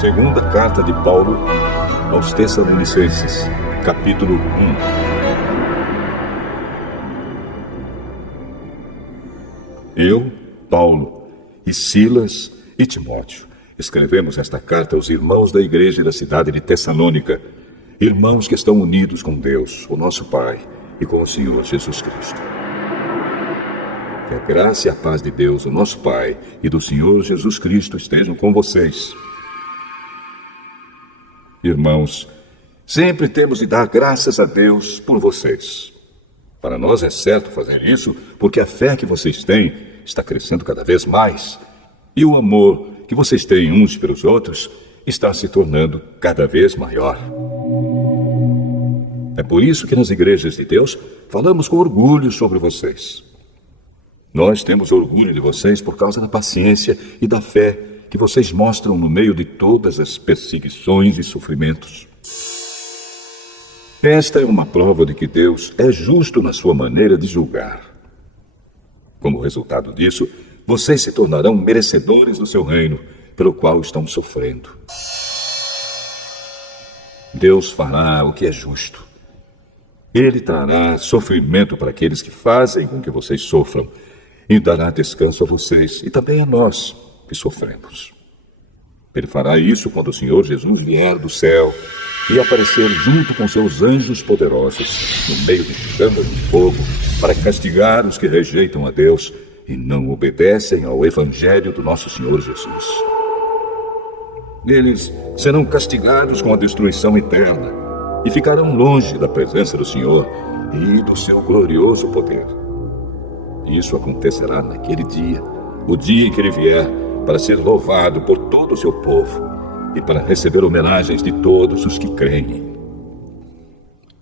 Segunda carta de Paulo aos Tessalonicenses, capítulo 1. Eu, Paulo, e Silas e Timóteo, escrevemos esta carta aos irmãos da igreja da cidade de Tessalônica, irmãos que estão unidos com Deus, o nosso Pai, e com o Senhor Jesus Cristo. Que a graça e a paz de Deus, o nosso Pai, e do Senhor Jesus Cristo estejam com vocês. Irmãos, sempre temos de dar graças a Deus por vocês. Para nós é certo fazer isso, porque a fé que vocês têm está crescendo cada vez mais, e o amor que vocês têm uns pelos outros está se tornando cada vez maior. É por isso que nas igrejas de Deus falamos com orgulho sobre vocês. Nós temos orgulho de vocês por causa da paciência e da fé que vocês mostram no meio de todas as perseguições e sofrimentos. Esta é uma prova de que Deus é justo na sua maneira de julgar. Como resultado disso, vocês se tornarão merecedores do seu reino, pelo qual estão sofrendo. Deus fará o que é justo. Ele trará sofrimento para aqueles que fazem com que vocês sofram, e dará descanso a vocês e também a nós que sofremos. Ele fará isso quando o Senhor Jesus vier do céu e aparecer junto com seus anjos poderosos no meio de chamas de fogo para castigar os que rejeitam a Deus e não obedecem ao Evangelho do nosso Senhor Jesus. Eles serão castigados com a destruição eterna e ficarão longe da presença do Senhor e do seu glorioso poder. Isso acontecerá naquele dia, o dia em que ele vier, para ser louvado por todo o seu povo e para receber homenagens de todos os que creem.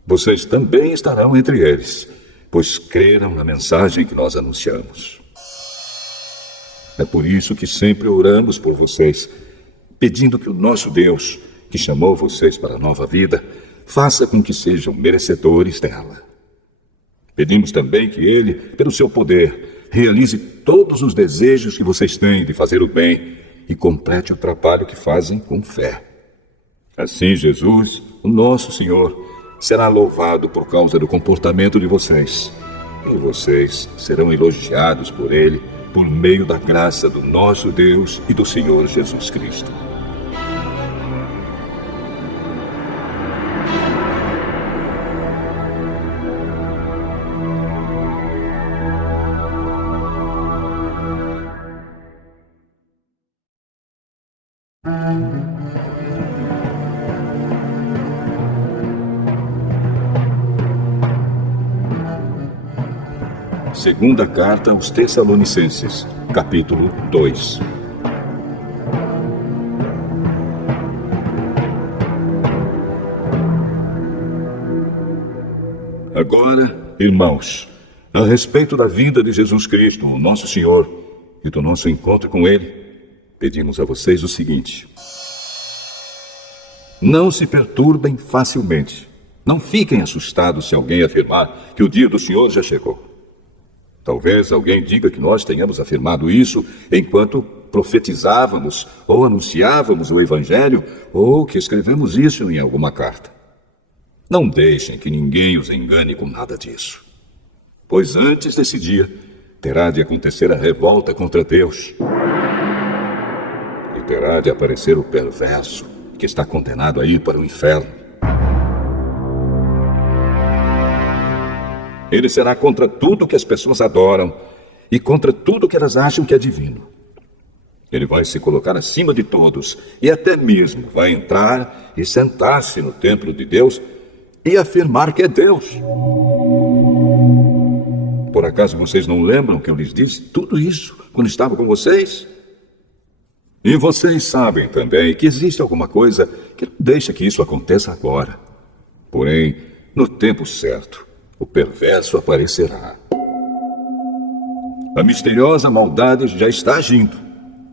Vocês também estarão entre eles, pois creram na mensagem que nós anunciamos. É por isso que sempre oramos por vocês, pedindo que o nosso Deus, que chamou vocês para a nova vida, faça com que sejam merecedores dela. Pedimos também que Ele, pelo seu poder, realize todos os desejos que vocês têm de fazer o bem e complete o trabalho que fazem com fé. Assim, Jesus, o nosso Senhor, será louvado por causa do comportamento de vocês. E vocês serão elogiados por Ele, por meio da graça do nosso Deus e do Senhor Jesus Cristo. Segunda carta aos Tessalonicenses, capítulo 2. Agora, irmãos, a respeito da vinda de Jesus Cristo, o nosso Senhor, e do nosso encontro com Ele, pedimos a vocês o seguinte: não se perturbem facilmente. Não fiquem assustados se alguém afirmar que o dia do Senhor já chegou. Talvez alguém diga que nós tenhamos afirmado isso enquanto profetizávamos ou anunciávamos o Evangelho, ou que escrevemos isso em alguma carta. Não deixem que ninguém os engane com nada disso. Pois antes desse dia, terá de acontecer a revolta contra Deus. E terá de aparecer o perverso, que está condenado a ir para o inferno. Ele será contra tudo que as pessoas adoram e contra tudo que elas acham que é divino. Ele vai se colocar acima de todos e até mesmo vai entrar e sentar-se no templo de Deus e afirmar que é Deus. Por acaso vocês não lembram que eu lhes disse tudo isso quando estava com vocês? E vocês sabem também que existe alguma coisa que não deixa que isso aconteça agora. Porém, no tempo certo, o perverso aparecerá. A misteriosa maldade já está agindo,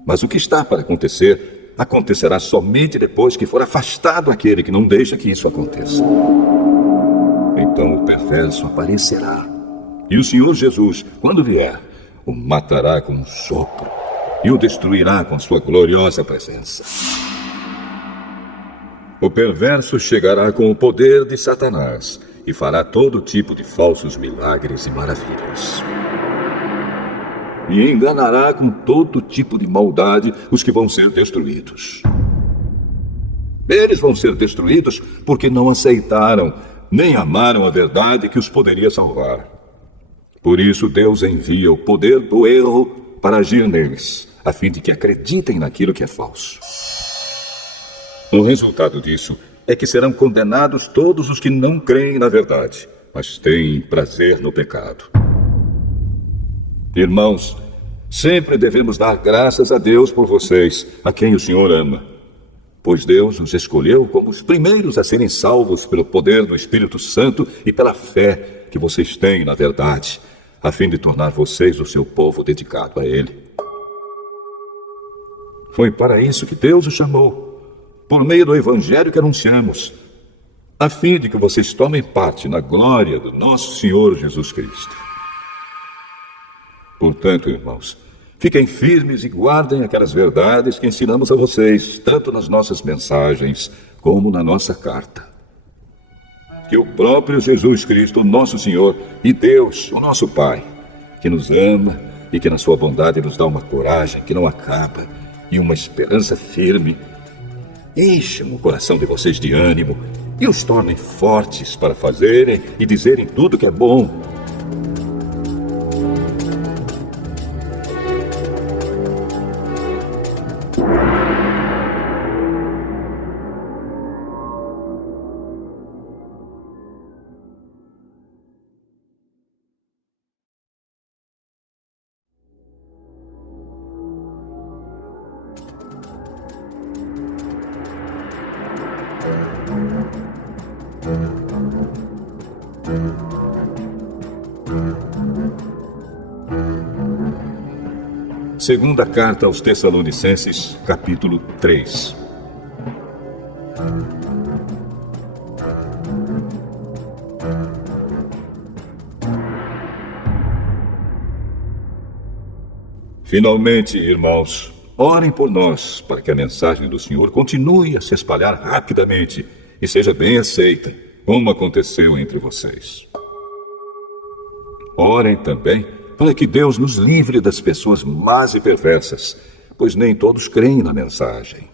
mas o que está para acontecer, acontecerá somente depois que for afastado aquele que não deixa que isso aconteça. Então o perverso aparecerá, e o Senhor Jesus, quando vier, o matará com um sopro e o destruirá com sua gloriosa presença. O perverso chegará com o poder de Satanás e fará todo tipo de falsos milagres e maravilhas. E enganará com todo tipo de maldade os que vão ser destruídos. Eles vão ser destruídos porque não aceitaram nem amaram a verdade que os poderia salvar. Por isso Deus envia o poder do erro para agir neles, a fim de que acreditem naquilo que é falso. O resultado disso é que serão condenados todos os que não creem na verdade, mas têm prazer no pecado. Irmãos, sempre devemos dar graças a Deus por vocês, a quem o Senhor ama, pois Deus os escolheu como os primeiros a serem salvos pelo poder do Espírito Santo e pela fé que vocês têm na verdade, a fim de tornar vocês o seu povo dedicado a Ele. Foi para isso que Deus os chamou, por meio do Evangelho que anunciamos, a fim de que vocês tomem parte na glória do nosso Senhor Jesus Cristo. Portanto, irmãos, fiquem firmes e guardem aquelas verdades que ensinamos a vocês, tanto nas nossas mensagens como na nossa carta. Que o próprio Jesus Cristo, nosso Senhor, e Deus, o nosso Pai, que nos ama e que na sua bondade nos dá uma coragem que não acaba e uma esperança firme, enchem o coração de vocês de ânimo e os tornem fortes para fazerem e dizerem tudo que é bom. Segunda carta aos Tessalonicenses, capítulo 3. Finalmente, irmãos, orem por nós, para que a mensagem do Senhor continue a se espalhar rapidamente e seja bem aceita, como aconteceu entre vocês. Orem também para que Deus nos livre das pessoas más e perversas, pois nem todos creem na mensagem.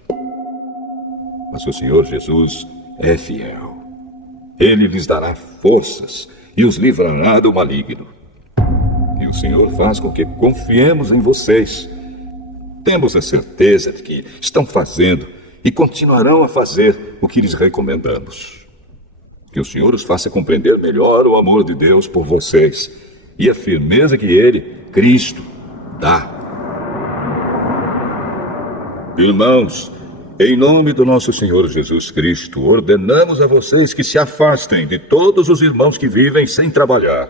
Mas o Senhor Jesus é fiel. Ele lhes dará forças e os livrará do maligno. E o Senhor faz com que confiemos em vocês. Temos a certeza de que estão fazendo e continuarão a fazer o que lhes recomendamos. Que o Senhor os faça compreender melhor o amor de Deus por vocês e a firmeza que Ele, Cristo, dá. Irmãos, em nome do nosso Senhor Jesus Cristo, ordenamos a vocês que se afastem de todos os irmãos que vivem sem trabalhar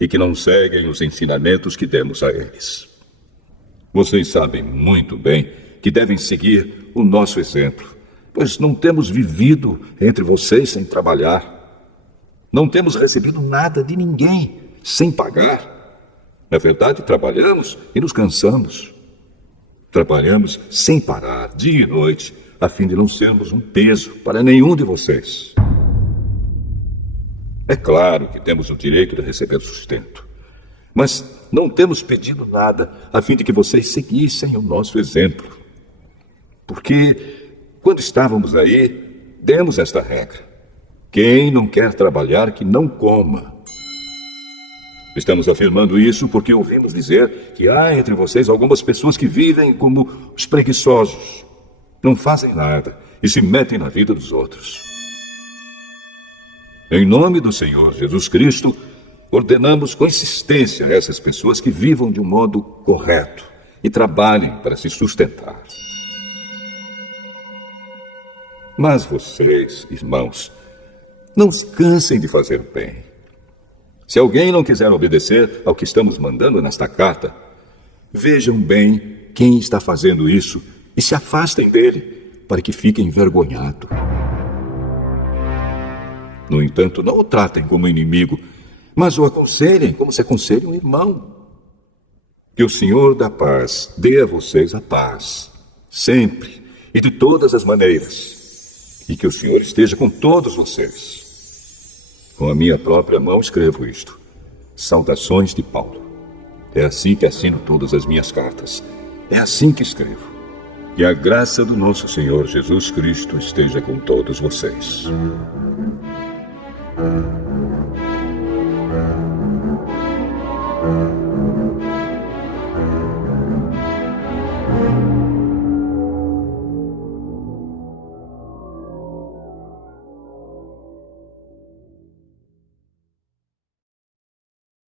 e que não seguem os ensinamentos que demos a eles. Vocês sabem muito bem que devem seguir o nosso exemplo, pois não temos vivido entre vocês sem trabalhar. Não temos recebido nada de ninguém sem pagar. Na verdade, trabalhamos e nos cansamos. Trabalhamos sem parar, dia e noite, a fim de não sermos um peso para nenhum de vocês. É claro que temos o direito de receber sustento, mas não temos pedido nada a fim de que vocês seguissem o nosso exemplo. Porque, quando estávamos aí, demos esta regra: quem não quer trabalhar, que não coma. Estamos afirmando isso porque ouvimos dizer que há entre vocês algumas pessoas que vivem como os preguiçosos. Não fazem nada e se metem na vida dos outros. Em nome do Senhor Jesus Cristo, ordenamos com insistência a essas pessoas que vivam de um modo correto e trabalhem para se sustentar. Mas vocês, irmãos, não se cansem de fazer bem. Se alguém não quiser obedecer ao que estamos mandando nesta carta, vejam bem quem está fazendo isso e se afastem dele, para que fique envergonhado. No entanto, não o tratem como inimigo, mas o aconselhem como se aconselha um irmão. Que o Senhor da paz dê a vocês a paz, sempre e de todas as maneiras. e que o Senhor esteja com todos vocês. Com a minha própria mão escrevo isto. Saudações de Paulo. É assim que assino todas as minhas cartas. É assim que escrevo. Que a graça do nosso Senhor Jesus Cristo esteja com todos vocês.